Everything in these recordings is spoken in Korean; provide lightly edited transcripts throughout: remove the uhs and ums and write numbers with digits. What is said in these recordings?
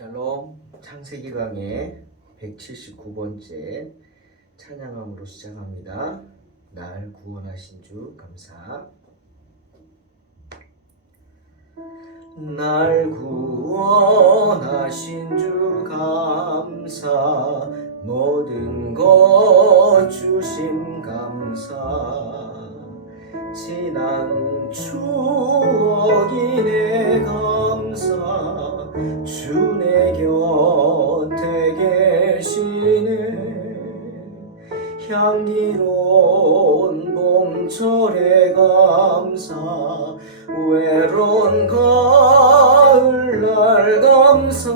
샬롬. 창세기 강의 179번째 찬양함으로 시작합니다. 날 구원하신 주 감사. 날 구원하신 주 감사, 모든 것 주심 감사, 지난 추억이 내 감사, 주 내 곁에 계시네. 향기로운 봄철의 감사, 외로운 가을날 감사,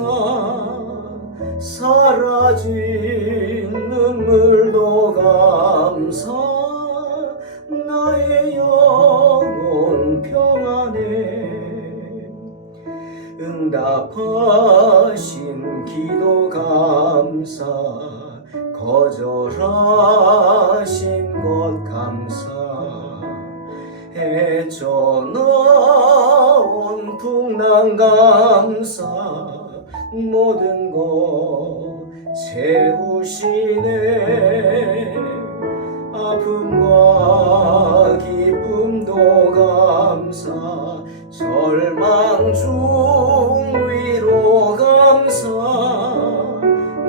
사라진 눈물도 감사, 나의 영혼 평안해. 응답하신 기도 감사, 거절하신 것 감사, 헤쳐나온 풍랑 감사, 모든 것 채우시네. 아픔과 기쁨도 감사, 절망 중 위로 감사,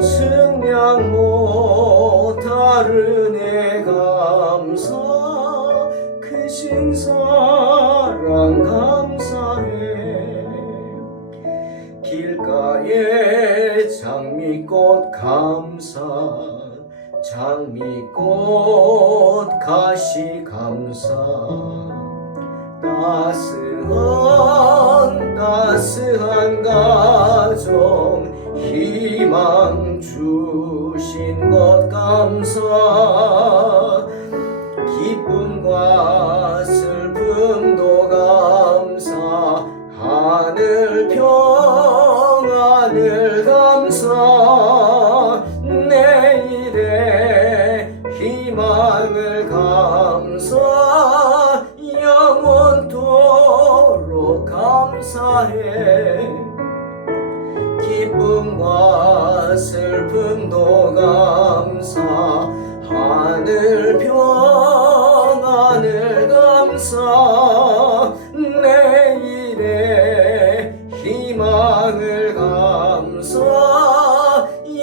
증량 못할 은혜 감사, 크신 사랑 감사해. 길가에 장미꽃 감사, 장미꽃 가시 감사, 따스한 가정 희망 주신 것 감사, 기쁨과 슬픔도 감사, 하늘 평안을 감사, 내일의 희망을 감사, 영원토록 감사해. 기쁨과 슬픔도 감사, 하늘 평안을 감사, 내일의 희망을 감사,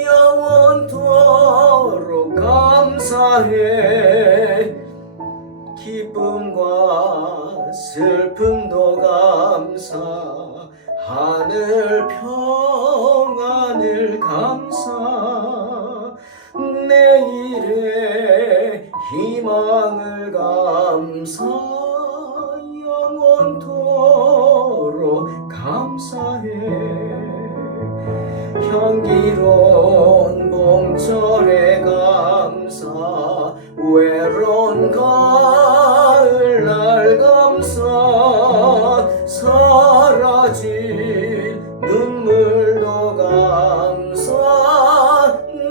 영원토록 감사해. 기쁨과 슬픔도 감사, 하늘 평안을 감사, 내일의 희망을 감사, 영원토록 감사해. 향기로운 봄철의 감사, 외로운 가을날 감사, 사라진 눈물도 감사,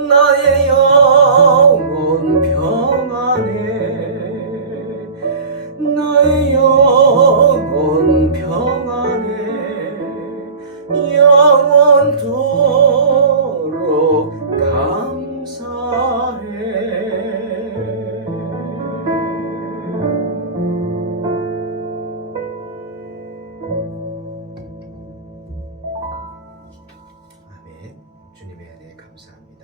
나의 영혼 평안해. 나의 영혼 평안해. 영원토록 감사해. 아멘. 주님의 은혜에 감사합니다.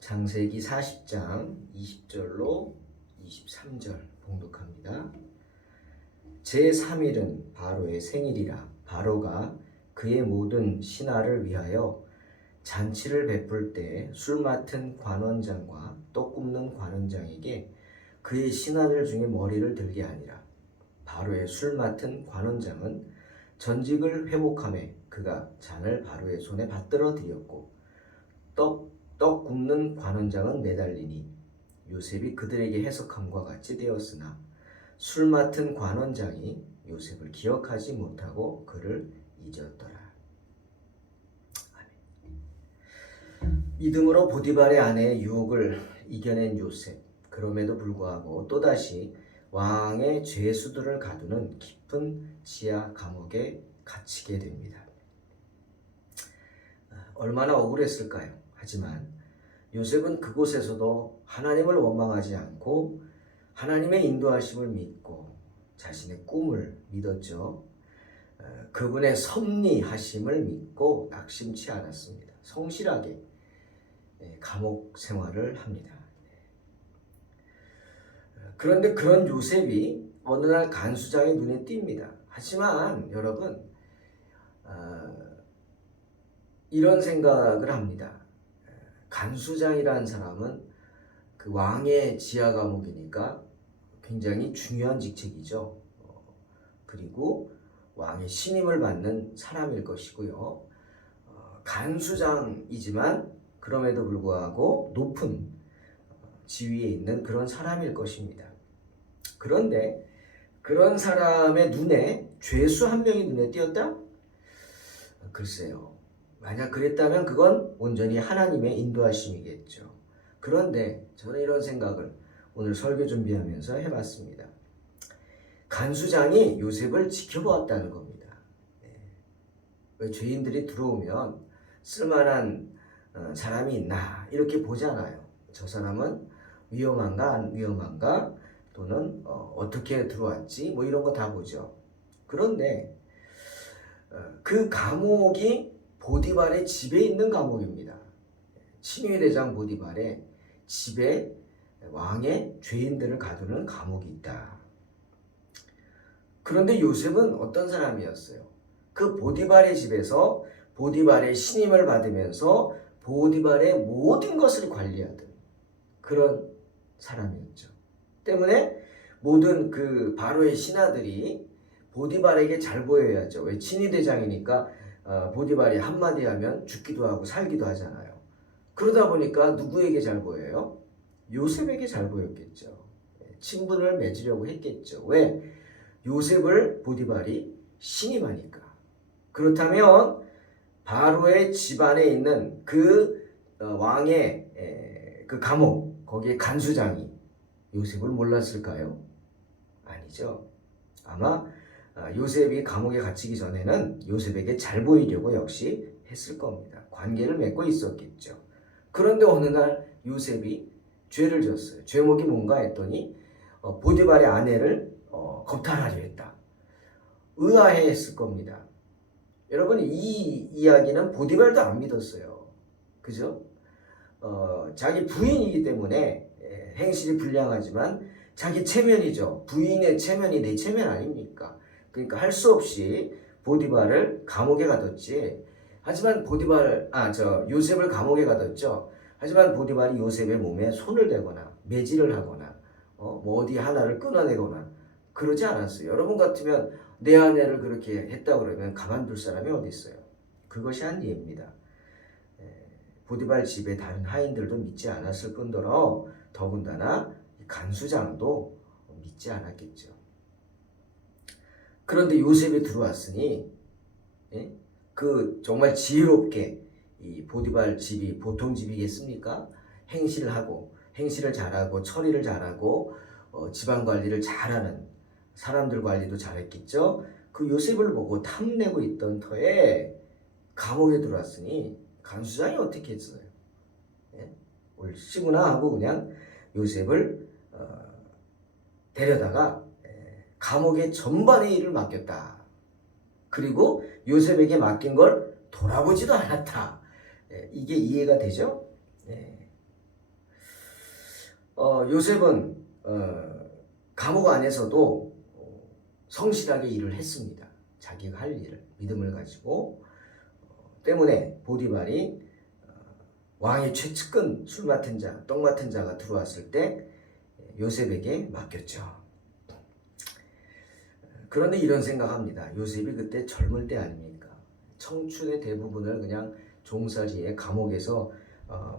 창세기 40장 20절로 23절 봉독합니다. 제3일은 바로의 생일이라 바로가 그의 모든 신하를 위하여 잔치를 베풀 때 술 맡은 관원장과 떡 굽는 관원장에게 그의 신하들 중에 머리를 들게 하니라. 바로의 술 맡은 관원장은 전직을 회복하매 그가 잔을 바로의 손에 받들어 드렸고, 떡 굽는 관원장은 매달리니 요셉이 그들에게 해석함과 같이 되었으나 술 맡은 관원장이 요셉을 기억하지 못하고 그를 잊었더라. 아멘. 믿음으로 보디발의 아내의 유혹을 이겨낸 요셉. 그럼에도 불구하고 또다시 왕의 죄수들을 가두는 깊은 지하 감옥에 갇히게 됩니다. 얼마나 억울했을까요? 하지만 요셉은 그곳에서도 하나님을 원망하지 않고 하나님의 인도하심을 믿고 자신의 꿈을 믿었죠. 그분의 섭리하심을 믿고 낙심치 않았습니다. 성실하게 감옥 생활을 합니다. 그런데 그런 요셉이 어느 날 간수장의 눈에 띕니다. 하지만 여러분 이런 생각을 합니다. 간수장이라는 사람은 그 왕의 지하 감옥이니까 굉장히 중요한 직책이죠. 그리고 왕의 신임을 받는 사람일 것이고요. 간수장이지만 그럼에도 불구하고 높은 지위에 있는 그런 사람일 것입니다. 그런데 그런 사람의 눈에 죄수 한 명이 눈에 띄었다? 글쎄요. 만약 그랬다면 그건 온전히 하나님의 인도하심이겠죠. 그런데 저는 이런 생각을 오늘 설교 준비하면서 해봤습니다. 간수장이 요셉을 지켜보았다는 겁니다. 왜 죄인들이 들어오면 쓸만한 사람이 있나 이렇게 보잖아요. 저 사람은 위험한가 안 위험한가 또는 어떻게 들어왔지 뭐 이런 거 다 보죠. 그런데 그 감옥이 보디발의 집에 있는 감옥입니다. 친위대장 보디발의 집에 왕의 죄인들을 가두는 감옥이 있다. 그런데 요셉은 어떤 사람이었어요? 그 보디발의 집에서 보디발의 신임을 받으면서 보디발의 모든 것을 관리하던 그런 사람이었죠. 때문에 모든 그 바로의 신하들이 보디발에게 잘 보여야죠. 왜? 친위대장이니까 보디발이 한마디 하면 죽기도 하고 살기도 하잖아요. 그러다 보니까 누구에게 잘 보여요? 요셉에게 잘 보였겠죠. 친분을 맺으려고 했겠죠. 왜? 요셉을 보디발이 신임하니까. 그렇다면 바로의 집안에 있는 그 왕의 그 감옥, 거기에 간수장이 요셉을 몰랐을까요? 아니죠. 아마 요셉이 감옥에 갇히기 전에는 요셉에게 잘 보이려고 역시 했을 겁니다. 관계를 맺고 있었겠죠. 그런데 어느 날 요셉이 죄를 졌어요. 죄목이 뭔가 했더니 보디발의 아내를 겁탈하려 했다. 의아해 했을 겁니다. 여러분 이 이야기는 보디발도 안 믿었어요. 그죠? 자기 부인이기 때문에 행실이 불량하지만 자기 체면이죠. 부인의 체면이 내 체면 아닙니까? 그러니까 할 수 없이 보디발을 감옥에 가뒀지. 하지만 요셉을 감옥에 가뒀죠. 하지만 보디발이 요셉의 몸에 손을 대거나 매질을 하거나 뭐 어디 하나를 끊어내거나 그러지 않았어요. 여러분 같으면 내 아내를 그렇게 했다 그러면 가만둘 사람이 어디 있어요? 그것이 한 예입니다. 보디발 집에 다른 하인들도 믿지 않았을 뿐더러 더군다나 간수장도 믿지 않았겠죠. 그런데 요셉이 들어왔으니 그 정말 지혜롭게 이 보디발 집이 보통 집이겠습니까? 행실을 잘하고 처리를 잘하고 집안 관리를 잘하는 사람들 관리도 잘했겠죠. 그 요셉을 보고 탐내고 있던 터에 감옥에 들어왔으니 간수장이 어떻게 했어요? 옳시구나 하고 그냥 요셉을 데려다가 감옥의 전반의 일을 맡겼다. 그리고 요셉에게 맡긴 걸 돌아보지도 않았다. 이게 이해가 되죠? 요셉은 감옥 안에서도 성실하게 일을 했습니다. 자기가 할 일을 믿음을 가지고 때문에 보디발이 왕의 최측근 술 맡은 자, 떡 맡은 자가 들어왔을 때 요셉에게 맡겼죠. 그런데 이런 생각합니다. 요셉이 그때 젊을 때 아닙니까? 청춘의 대부분을 그냥 종살이에 감옥에서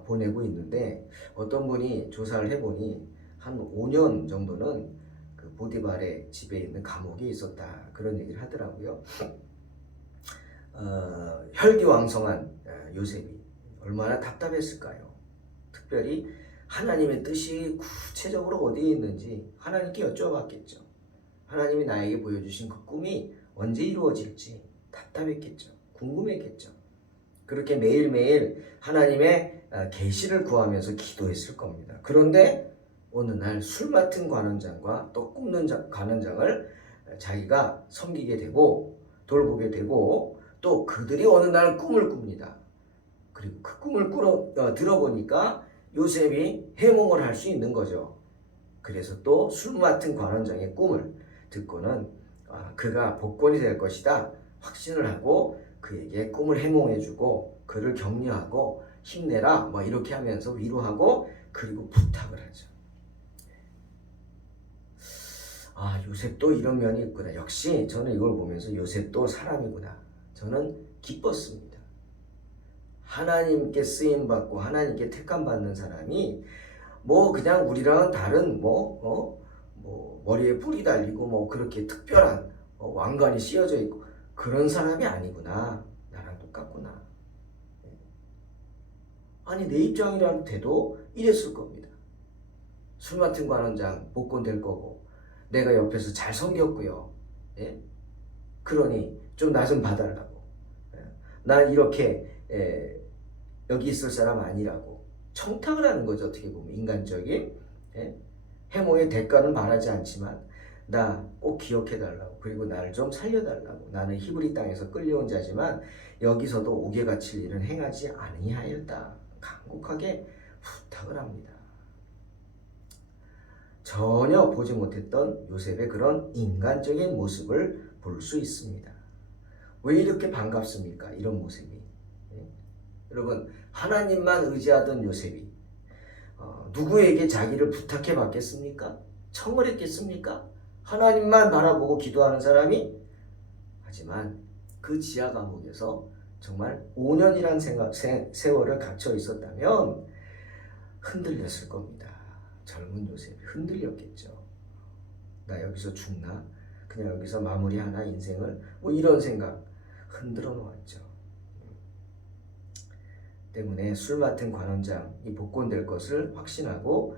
보내고 있는데 어떤 분이 조사를 해보니 한 5년 정도는 그 보디발의 집에 있는 감옥에 있었다. 그런 얘기를 하더라고요. 혈기왕성한 요셉이 얼마나 답답했을까요? 특별히 하나님의 뜻이 구체적으로 어디에 있는지 하나님께 여쭤봤겠죠. 하나님이 나에게 보여주신 그 꿈이 언제 이루어질지 답답했겠죠. 궁금했겠죠. 그렇게 매일매일 하나님의 계시를 구하면서 기도했을 겁니다. 그런데 어느 날 술 맡은 관원장과 떡 굽는 관원장을 자기가 섬기게 되고 돌보게 되고 또 그들이 어느 날 꿈을 꿉니다. 그리고 그 꿈을 들어보니까 요셉이 해몽을 할 수 있는 거죠. 그래서 또 술 맡은 관원장의 꿈을 듣고는 그가 복권이 될 것이다 확신을 하고 그에게 꿈을 해몽해주고 그를 격려하고 힘내라 뭐 이렇게 하면서 위로하고 그리고 부탁을 하죠. 요셉도 이런 면이 있구나. 역시 저는 이걸 보면서 요셉도 사람이구나. 저는 기뻤습니다. 하나님께 쓰임받고 하나님께 택함받는 사람이 뭐 그냥 우리랑은 다른 뭐 머리에 뿔이 달리고 뭐 그렇게 특별한 왕관이 씌어져 있고 그런 사람이 아니구나. 나랑 똑같구나. 아니 내 입장이라도 돼도 이랬을 겁니다. 술 맡은 관원장 복권 될 거고 내가 옆에서 잘 섬겼고요. 예? 그러니 좀 나 좀 봐달라고. 난 이렇게 여기 있을 사람 아니라고 청탁을 하는 거죠. 어떻게 보면 인간적인 해몽의 대가는 바라지 않지만 나 꼭 기억해달라고 그리고 나를 좀 살려달라고 나는 히브리 땅에서 끌려온 자지만 여기서도 옥에 갇힐 일은 행하지 아니하였다. 간곡하게 부탁을 합니다. 전혀 보지 못했던 요셉의 그런 인간적인 모습을 볼 수 있습니다. 왜 이렇게 반갑습니까? 이런 모습이. 여러분 하나님만 의지하던 요셉이 누구에게 자기를 부탁해 받겠습니까? 청을 했겠습니까? 하나님만 바라보고 기도하는 사람이 하지만 그 지하 감옥에서 정말 5년이란 세월을 갇혀 있었다면 흔들렸을 겁니다. 젊은 요셉이 흔들렸겠죠. 나 여기서 죽나? 그냥 여기서 마무리하나 인생을? 뭐 이런 생각 흔들어 놓았죠. 때문에 술 맡은 관원장이 복권될 것을 확신하고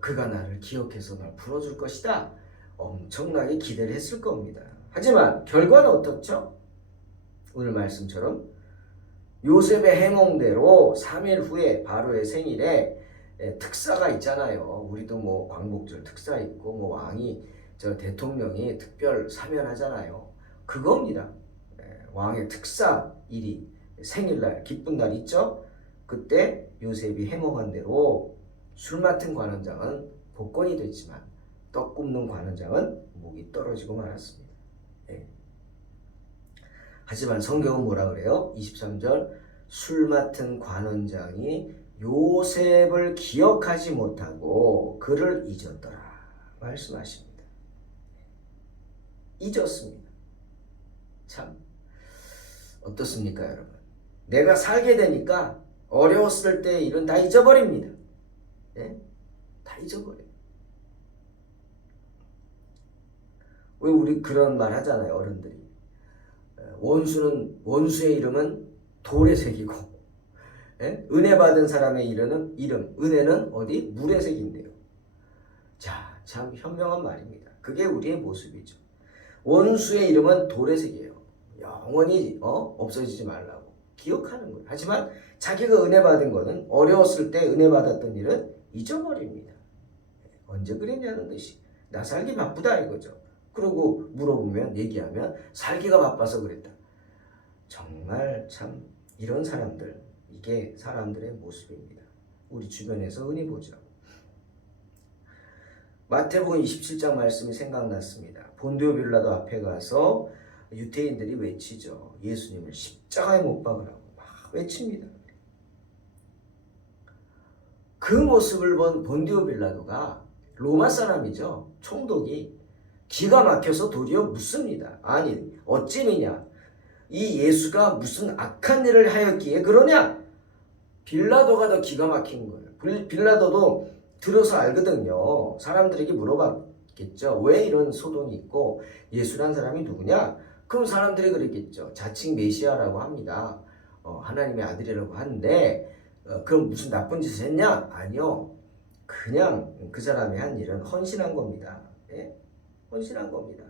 그가 나를 기억해서 날 풀어줄 것이다. 엄청나게 기대를 했을 겁니다. 하지만 결과는 어떻죠? 오늘 말씀처럼 요셉의 해몽대로 3일 후에 바로의 생일에 특사가 있잖아요. 우리도 뭐 광복절 특사 있고 뭐 왕이 대통령이 특별 사면하잖아요. 그겁니다. 왕의 특사일이 생일날 기쁜 날 있죠. 그때 요셉이 해몽한 대로 술 맡은 관원장은 복권이 됐지만 떡 굽는 관원장은 목이 떨어지고 말았습니다. 하지만 성경은 뭐라 그래요? 23절 술 맡은 관원장이 요셉을 기억하지 못하고 그를 잊었더라 말씀하십니다. 잊었습니다. 참 어떻습니까 여러분? 내가 살게 되니까 어려웠을 때 일은 다 잊어버립니다. 다 잊어버려요. 왜 우리 그런 말 하잖아요 어른들이. 원수의 이름은 돌에 새기고 은혜 받은 사람의 이름 은혜는 어디? 물에 새긴대요. 자, 참 현명한 말입니다. 그게 우리의 모습이죠. 원수의 이름은 돌에 새겨요. 영원히 없어지지 말라고 기억하는 거예요. 하지만 자기가 은혜 받은 거는 어려웠을 때 은혜 받았던 일은 잊어버립니다. 언제 그랬냐는 듯이 나 살기 바쁘다 이거죠. 그러고 물어보면 얘기하면 살기가 바빠서 그랬다. 정말 참 이런 사람들 이게 사람들의 모습입니다. 우리 주변에서 흔히 보죠. 마태복음 27장 말씀이 생각났습니다. 본디오 빌라도 앞에 가서 유대인들이 외치죠. 예수님을 십자가에 못 박으라고 막 외칩니다. 그 모습을 본 본디오 빌라도가 로마 사람이죠. 총독이 기가 막혀서 도리어 묻습니다. 아니 어찌미냐 이 예수가 무슨 악한 일을 하였기에 그러냐. 빌라도가 더 기가 막힌 거예요. 빌라도도 들어서 알거든요. 사람들에게 물어봤겠죠. 왜 이런 소동이 있고 예수란 사람이 누구냐. 그럼 사람들이 그랬겠죠. 자칭 메시아라고 합니다. 하나님의 아들이라고 하는데 그럼 무슨 나쁜 짓을 했냐? 아니요. 그냥 그 사람이 한 일은 헌신한 겁니다. 헌신한 겁니다.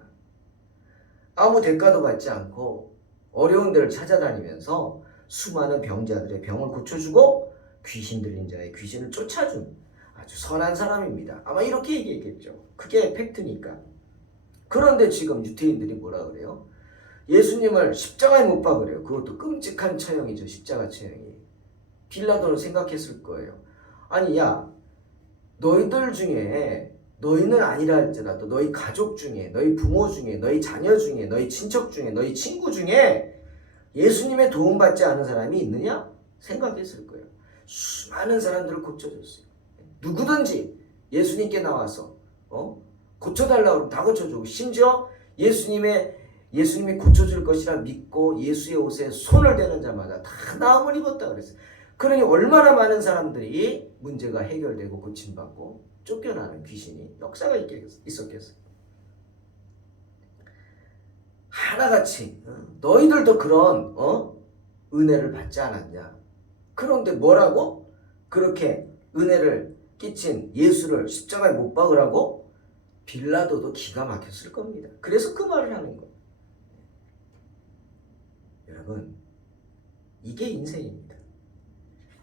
아무 대가도 받지 않고 어려운 데를 찾아다니면서 수많은 병자들의 병을 고쳐주고 귀신 들린 자의 귀신을 쫓아준 아주 선한 사람입니다. 아마 이렇게 얘기했겠죠. 그게 팩트니까. 그런데 지금 유태인들이 뭐라 그래요? 예수님을 십자가에 못 박으래요. 그것도 끔찍한 처형이죠. 십자가 처형이. 빌라도는 생각했을 거예요. 아니 야, 너희들 중에 너희는 아니라 할지라도 너희 가족 중에, 너희 부모 중에, 너희 자녀 중에, 너희 친척 중에, 너희 친구 중에 예수님의 도움받지 않은 사람이 있느냐? 생각했을 거예요. 수많은 사람들을 고쳐줬어요. 누구든지 예수님께 나와서 고쳐달라고 하면 다 고쳐주고, 심지어 예수님이 고쳐줄 것이라 믿고 예수의 옷에 손을 대는 자마다 다 나음을 입었다 그랬어요. 그러니 얼마나 많은 사람들이 문제가 해결되고 고침받고 쫓겨나는 귀신이 역사가 있었겠어요. 하나같이 너희들도 그런 은혜를 받지 않았냐. 그런데 뭐라고? 그렇게 은혜를 끼친 예수를 십자가에 못 박으라고? 빌라도도 기가 막혔을 겁니다. 그래서 그 말을 하는 거예요. 여러분, 이게 인생입니다.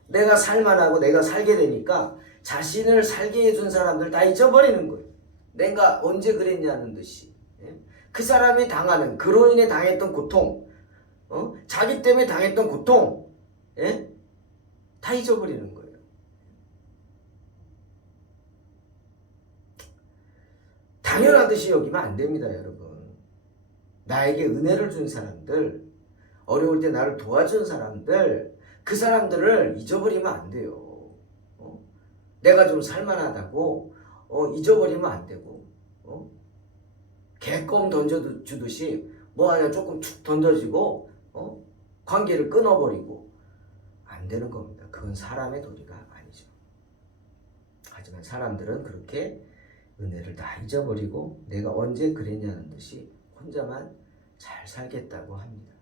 내가 살만하고 내가 살게 되니까 자신을 살게 해준 사람들 다 잊어버리는 거예요. 내가 언제 그랬냐는 듯이. 그 사람이 당하는, 그로 인해 당했던 고통, 자기 때문에 당했던 고통, 다 잊어버리는 거예요. 당연하듯이 여기면 안 됩니다, 여러분. 나에게 은혜를 준 사람들, 어려울 때 나를 도와준 사람들, 그 사람들을 잊어버리면 안 돼요. 내가 좀 살만하다고 잊어버리면 안 되고, 개껌 던져주듯이 뭐하냐 조금 툭 던져지고 관계를 끊어버리고 안 되는 겁니다. 그건 사람의 도리가 아니죠. 하지만 사람들은 그렇게 은혜를 다 잊어버리고 내가 언제 그랬냐는 듯이 혼자만 잘 살겠다고 합니다.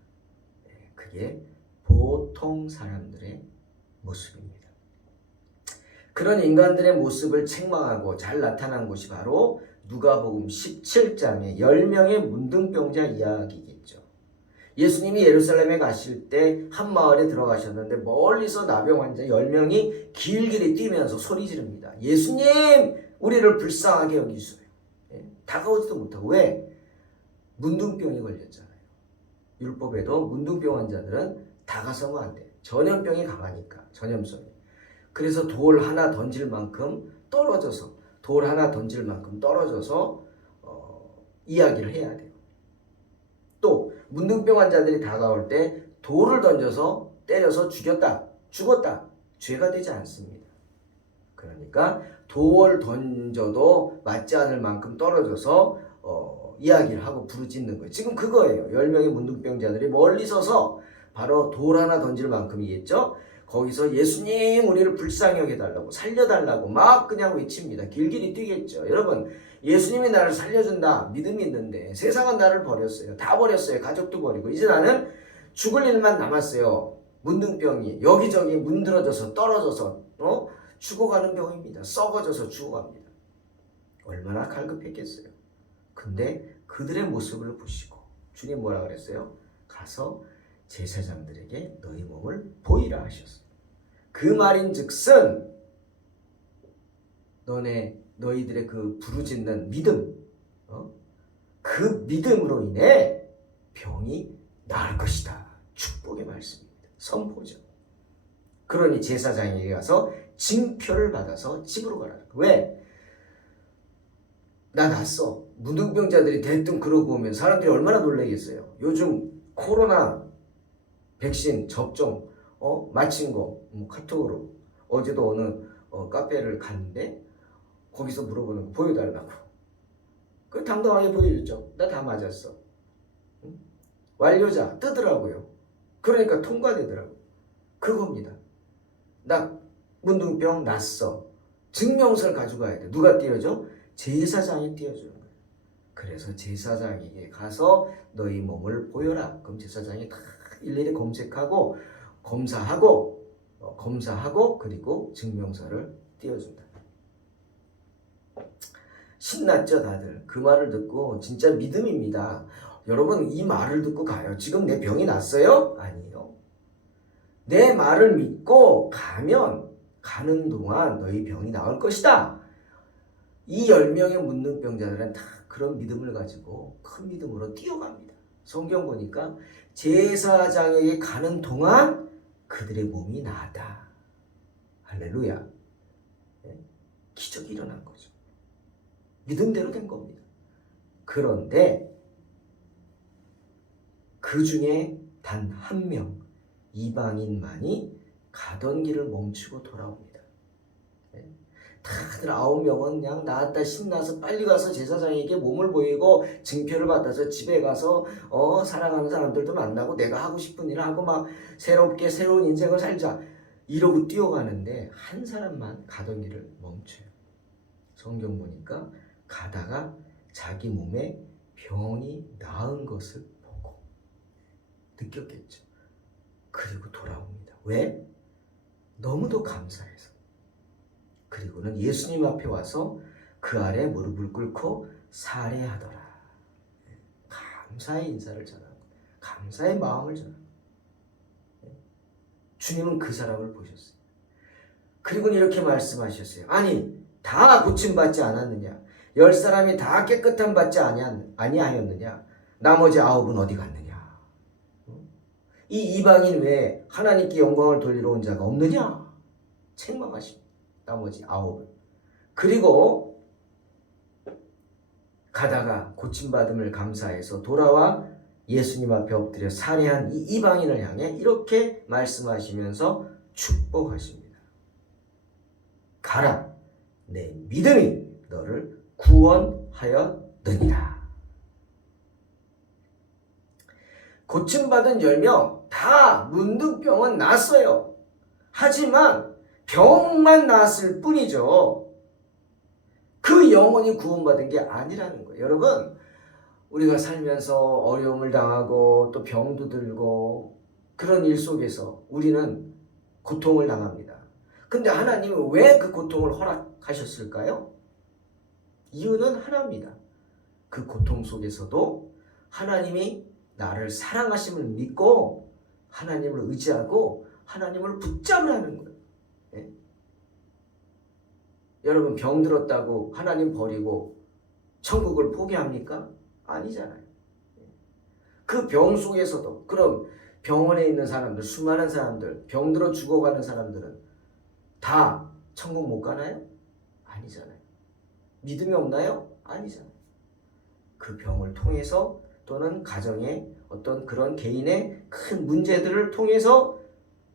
그게 보통 사람들의 모습입니다. 그런 인간들의 모습을 책망하고 잘 나타난 곳이 바로 누가복음 17장의 10명의 문둥병자 이야기겠죠. 예수님이 예루살렘에 가실 때 한 마을에 들어가셨는데 멀리서 나병 환자 10명이 길길이 뛰면서 소리 지릅니다. 예수님, 우리를 불쌍하게 여기시오요. 다가오지도 못하고. 왜? 문둥병이 걸렸잖아요. 율법에도 문둥병 환자들은 다가서면 안 돼요. 전염병이 강하니까, 전염성이. 그래서 돌 하나 던질 만큼 떨어져서 이야기를 해야 돼요. 또 문둥병 환자들이 다가올 때 돌을 던져서 때려서 죽었다. 죄가 되지 않습니다. 그러니까 돌 던져도 맞지 않을 만큼 떨어져서 이야기를 하고 부르짖는 거예요. 지금 그거예요. 10명의 문둥병자들이 멀리 서서 바로 돌 하나 던질 만큼이겠죠. 거기서 예수님, 우리를 불쌍히 여겨달라고, 살려달라고 막 그냥 외칩니다. 길길이 뛰겠죠. 여러분, 예수님이 나를 살려준다 믿음이 있는데 세상은 나를 버렸어요. 다 버렸어요. 가족도 버리고 이제 나는 죽을 일만 남았어요. 문둥병이 여기저기 문드러져서 떨어져서 죽어가는 병입니다. 썩어져서 죽어갑니다. 얼마나 갈급했겠어요. 근데 그들의 모습을 보시고 주님 뭐라 그랬어요? 가서 제사장들에게 너희 몸을 보이라 하셨어요. 그 말인즉슨 너희들의 그 부르짖는 믿음, 그 믿음으로 인해 병이 나을 것이다. 축복의 말씀입니다. 선포죠. 그러니 제사장에게 가서 징표를 받아서 집으로 가라. 왜? 나 났어. 문둥병자들이 대뜸 그러고 오면 사람들이 얼마나 놀라겠어요. 요즘 코로나 백신 접종 마친 거 카톡으로 어제도 어느 카페를 갔는데 거기서 물어보는 거 보여달라고. 그 당당하게 보여줬죠. 나 다 맞았어. 완료자 뜨더라고요. 그러니까 통과되더라고. 그겁니다. 나 문둥병 났어. 증명서를 가지고 가야 돼. 누가 띄워줘? 제사장이 띄워주는 거예요. 그래서 제사장에게 가서 너희 몸을 보여라. 그럼 제사장이 다 일일이 검색하고 검사하고 그리고 증명서를 띄워준다. 신났죠 다들. 그 말을 듣고 진짜 믿음입니다. 여러분 이 말을 듣고 가요. 지금 내 병이 났어요? 아니에요. 내 말을 믿고 가면 가는 동안 너희 병이 나을 것이다. 이 10명의 문둥병자들은 다 그런 믿음을 가지고 큰 믿음으로 뛰어갑니다. 성경 보니까 제사장에게 가는 동안 그들의 몸이 나았다. 할렐루야. 기적이 일어난 거죠. 믿음대로 된 겁니다. 그런데 그 중에 단 한 명, 이방인만이 가던 길을 멈추고 돌아옵니다. 다들 9명은 그냥 나았다 신나서 빨리 가서 제사장에게 몸을 보이고 증표를 받아서 집에 가서 사랑하는 사람들도 만나고 내가 하고 싶은 일을 하고 막 새롭게 새로운 인생을 살자 이러고 뛰어가는데 한 사람만 가던 길을 멈춰요. 성경 보니까 가다가 자기 몸에 병이 나은 것을 보고 느꼈겠죠. 그리고 돌아옵니다. 왜? 너무도 감사해서. 그리고는 예수님 앞에 와서 그 아래 무릎을 꿇고 살해하더라. 감사의 인사를 전하고 감사의 마음을 전하고 주님은 그 사람을 보셨어요. 그리고는 이렇게 말씀하셨어요. 아니 다 고침받지 않았느냐? 10사람이 다 깨끗함 받지 아니하였느냐? 나머지 9은 어디 갔느냐? 이 이방인 외에 하나님께 영광을 돌리러 온 자가 없느냐? 책망하십니다. 나머지 9은. 그리고 가다가 고침받음을 감사해서 돌아와 예수님 앞에 엎드려 살해한 이 이방인을 향해 이렇게 말씀하시면서 축복하십니다. 가라, 내 믿음이 너를 구원하였느니라. 고침받은 10명 다 문둥병은 났어요. 하지만 병만 났을 뿐이죠. 그 영혼이 구원받은 게 아니라는 거예요. 여러분, 우리가 살면서 어려움을 당하고 또 병도 들고 그런 일 속에서 우리는 고통을 당합니다. 근데 하나님은 왜 그 고통을 허락하셨을까요? 이유는 하나입니다. 그 고통 속에서도 하나님이 나를 사랑하심을 믿고 하나님을 의지하고 하나님을 붙잡으라는 거예요. 네? 여러분 병 들었다고 하나님 버리고 천국을 포기합니까? 아니잖아요. 그 병 속에서도 그럼 병원에 있는 사람들, 수많은 사람들, 병 들어 죽어가는 사람들은 다 천국 못 가나요? 아니잖아요. 믿음이 없나요? 아니잖아요. 그 병을 통해서 또는 가정의 어떤 그런 개인의 큰 문제들을 통해서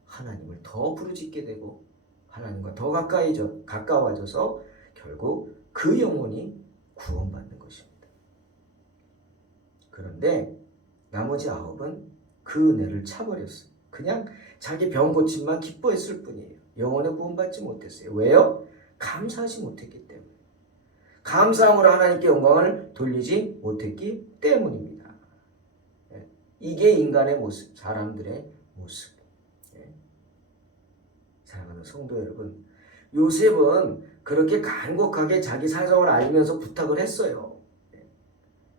하나님을 더 부르짖게 되고 하나님과 더 가까워져서 결국 그 영혼이 구원받는 것입니다. 그런데 나머지 9은 그 은혜를 차버렸어요. 그냥 자기 병 고침만 기뻐했을 뿐이에요. 영혼의 구원받지 못했어요. 왜요? 감사하지 못했기 때문에. 감사함으로 하나님께 영광을 돌리지 못했기 때문입니다. 이게 인간의 모습, 사람들의 모습. 사랑하는 성도 여러분, 요셉은 그렇게 간곡하게 자기 사정을 알면서 부탁을 했어요.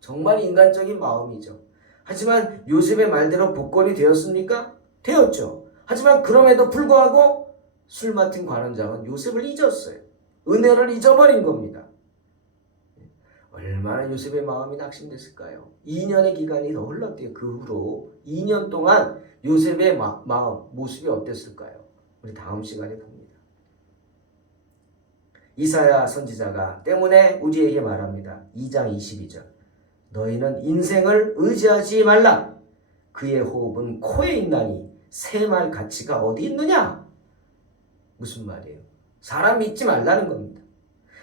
정말 인간적인 마음이죠. 하지만 요셉의 말대로 복권이 되었습니까? 되었죠. 하지만 그럼에도 불구하고 술 맡은 관원장은 요셉을 잊었어요. 은혜를 잊어버린 겁니다. 얼마나 요셉의 마음이 낙심됐을까요? 2년의 기간이 더 흘렀대요. 그 후로 2년 동안 요셉의 마음, 모습이 어땠을까요? 우리 다음 시간에 봅니다. 이사야 선지자가 때문에 우리에게 말합니다. 2장 22절. 너희는 인생을 의지하지 말라. 그의 호흡은 코에 있나니 새말 가치가 어디 있느냐? 무슨 말이에요? 사람 믿지 말라는 겁니다.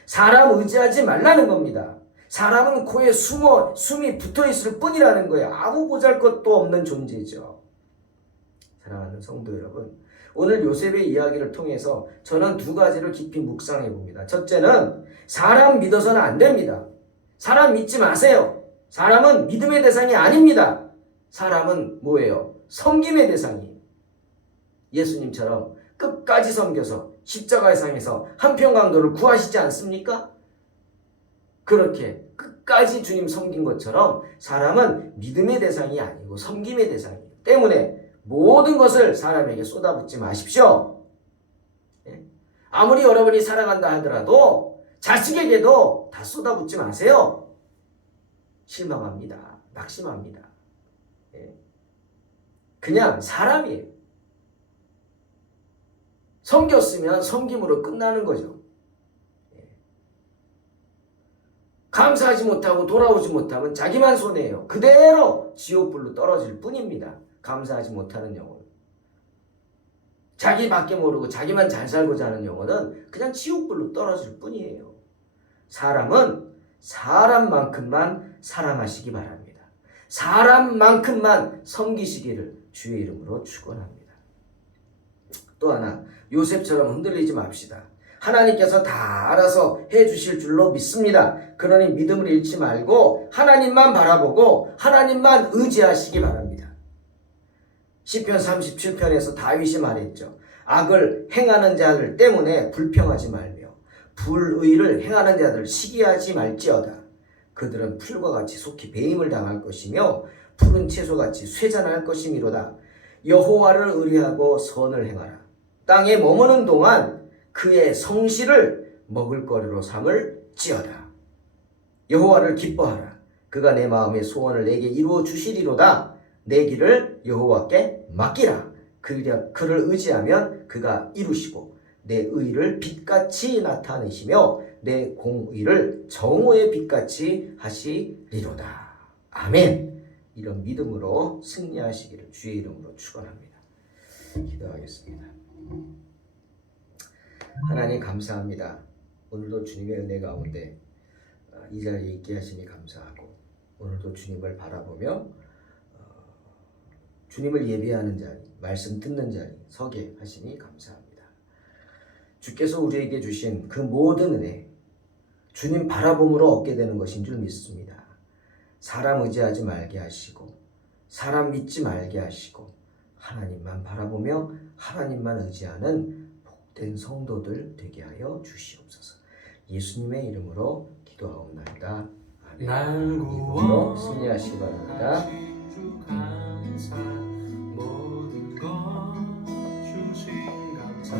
사람 의지하지 말라는 겁니다. 사람은 코에 숨이 붙어있을 뿐이라는 거예요. 아무 보잘것도 없는 존재죠. 사랑하는 성도 여러분, 오늘 요셉의 이야기를 통해서 저는 2가지를 깊이 묵상해 봅니다. 첫째는 사람 믿어서는 안 됩니다. 사람 믿지 마세요. 사람은 믿음의 대상이 아닙니다. 사람은 뭐예요? 섬김의 대상이에요. 예수님처럼 끝까지 섬겨서 십자가의 상에서 한평강도를 구하시지 않습니까? 그렇게 끝까지 주님 섬긴 것처럼 사람은 믿음의 대상이 아니고 섬김의 대상이기 때문에 모든 것을 사람에게 쏟아붓지 마십시오. 예? 아무리 여러분이 사랑한다 하더라도 자식에게도 다 쏟아붓지 마세요. 실망합니다. 낙심합니다. 예? 그냥 사람이에요. 섬겼으면 섬김으로 끝나는 거죠. 예. 감사하지 못하고 돌아오지 못하면 자기만 손해예요. 그대로 지옥불로 떨어질 뿐입니다. 감사하지 못하는 영혼. 자기밖에 모르고 자기만 잘 살고자 하는 영혼은 그냥 지옥불로 떨어질 뿐이에요. 사람은 사람만큼만 사랑하시기 바랍니다. 사람만큼만 섬기시기를 주의 이름으로 축원합니다. 또 하나, 요셉처럼 흔들리지 맙시다. 하나님께서 다 알아서 해주실 줄로 믿습니다. 그러니 믿음을 잃지 말고 하나님만 바라보고 하나님만 의지하시기 바랍니다. 시편 37편에서 다윗이 말했죠. 악을 행하는 자들 때문에 불평하지 말며 불의를 행하는 자들을 시기하지 말지어다. 그들은 풀과 같이 속히 배임을 당할 것이며 푸른 채소같이 쇠잔할 것이미로다. 여호와를 의뢰하고 선을 행하라. 땅에 머무는 동안 그의 성실을 먹을거리로 삼을지어다. 여호와를 기뻐하라. 그가 내 마음의 소원을 내게 이루어 주시리로다. 내 길을 여호와께 맡기라. 그를 의지하면 그가 이루시고 내 의를 빛같이 나타내시며 내 공의를 정오의 빛같이 하시리로다. 아멘. 이런 믿음으로 승리하시기를 주의 이름으로 축원합니다. 기도하겠습니다. 하나님 감사합니다. 오늘도 주님의 은혜 가운데 이 자리에 있게 하시니 감사하고 오늘도 주님을 바라보며 주님을 예배하는 자리, 말씀 듣는 자리 서게 하시니 감사합니다. 주께서 우리에게 주신 그 모든 은혜 주님 바라봄으로 얻게 되는 것인 줄 믿습니다. 사람 의지하지 말게 하시고 사람 믿지 말게 하시고 하나님만 바라보며 하나님만 의지하는 복된 성도들 되게 하여 주시옵소서. 예수님의 이름으로 기도하옵나이다. 아멘. 이름으로 승리하시기 바랍니다. 모든 것 주신 감사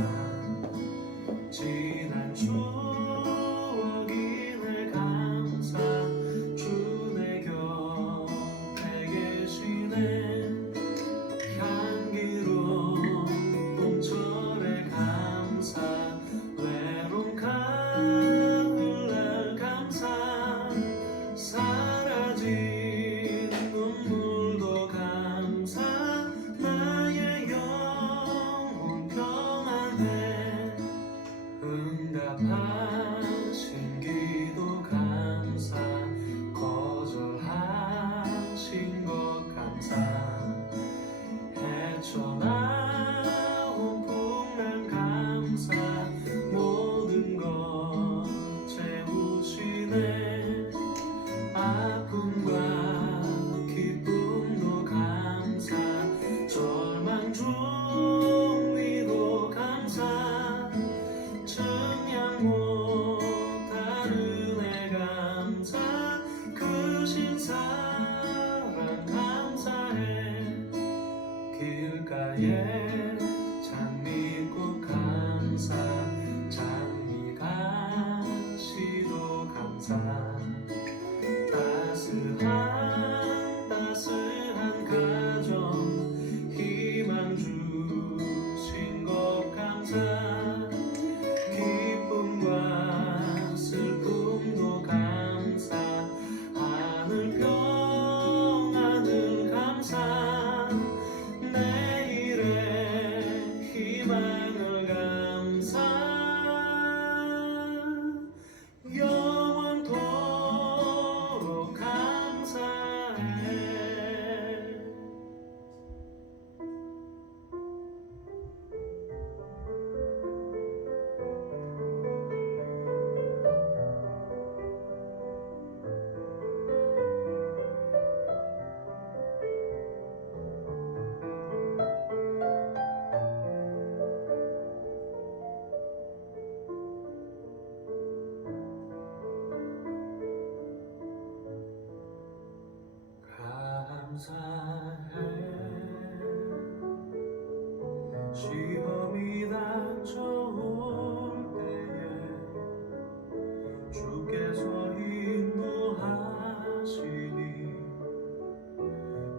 지난 추억이 늘 감사 주 내 곁에 계시네 향기로운 봄철에 감사 외로운 가을날 감사 사라진 눈물도 감사 나의 영혼 평안해 응답하신 기도 감사 거절하신 것 감사 헤쳐나온 풍랑 감사 모든 것 채우시네 아픔과 기쁨도 감사 절망 중 위로 감사 증량 못할 은혜 감사 크신 사랑 감사해 길가에 장미꽃 감사 장미가시도 감사 따스한 가정 희망 주신 것 감사 기쁨과 슬픔도 감사 하늘 평안을 감사 내일의 희망을 감사 영원토록 감사해. 감사해 닥쳐올 때에 주께서 인도하시니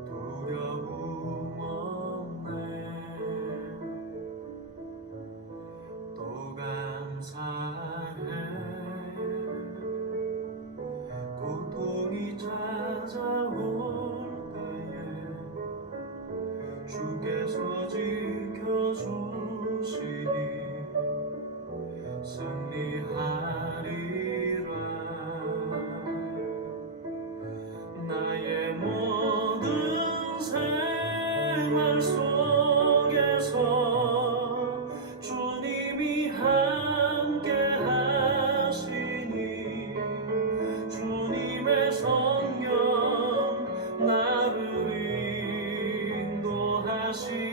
두려움 없네. 또 감사해. 고통이 찾아올 때에 주께서 지켜주시니 승리하리라. 나의 모든 생활 속에서 주님이 함께 하시니 주님의 성령 나를 인도하시니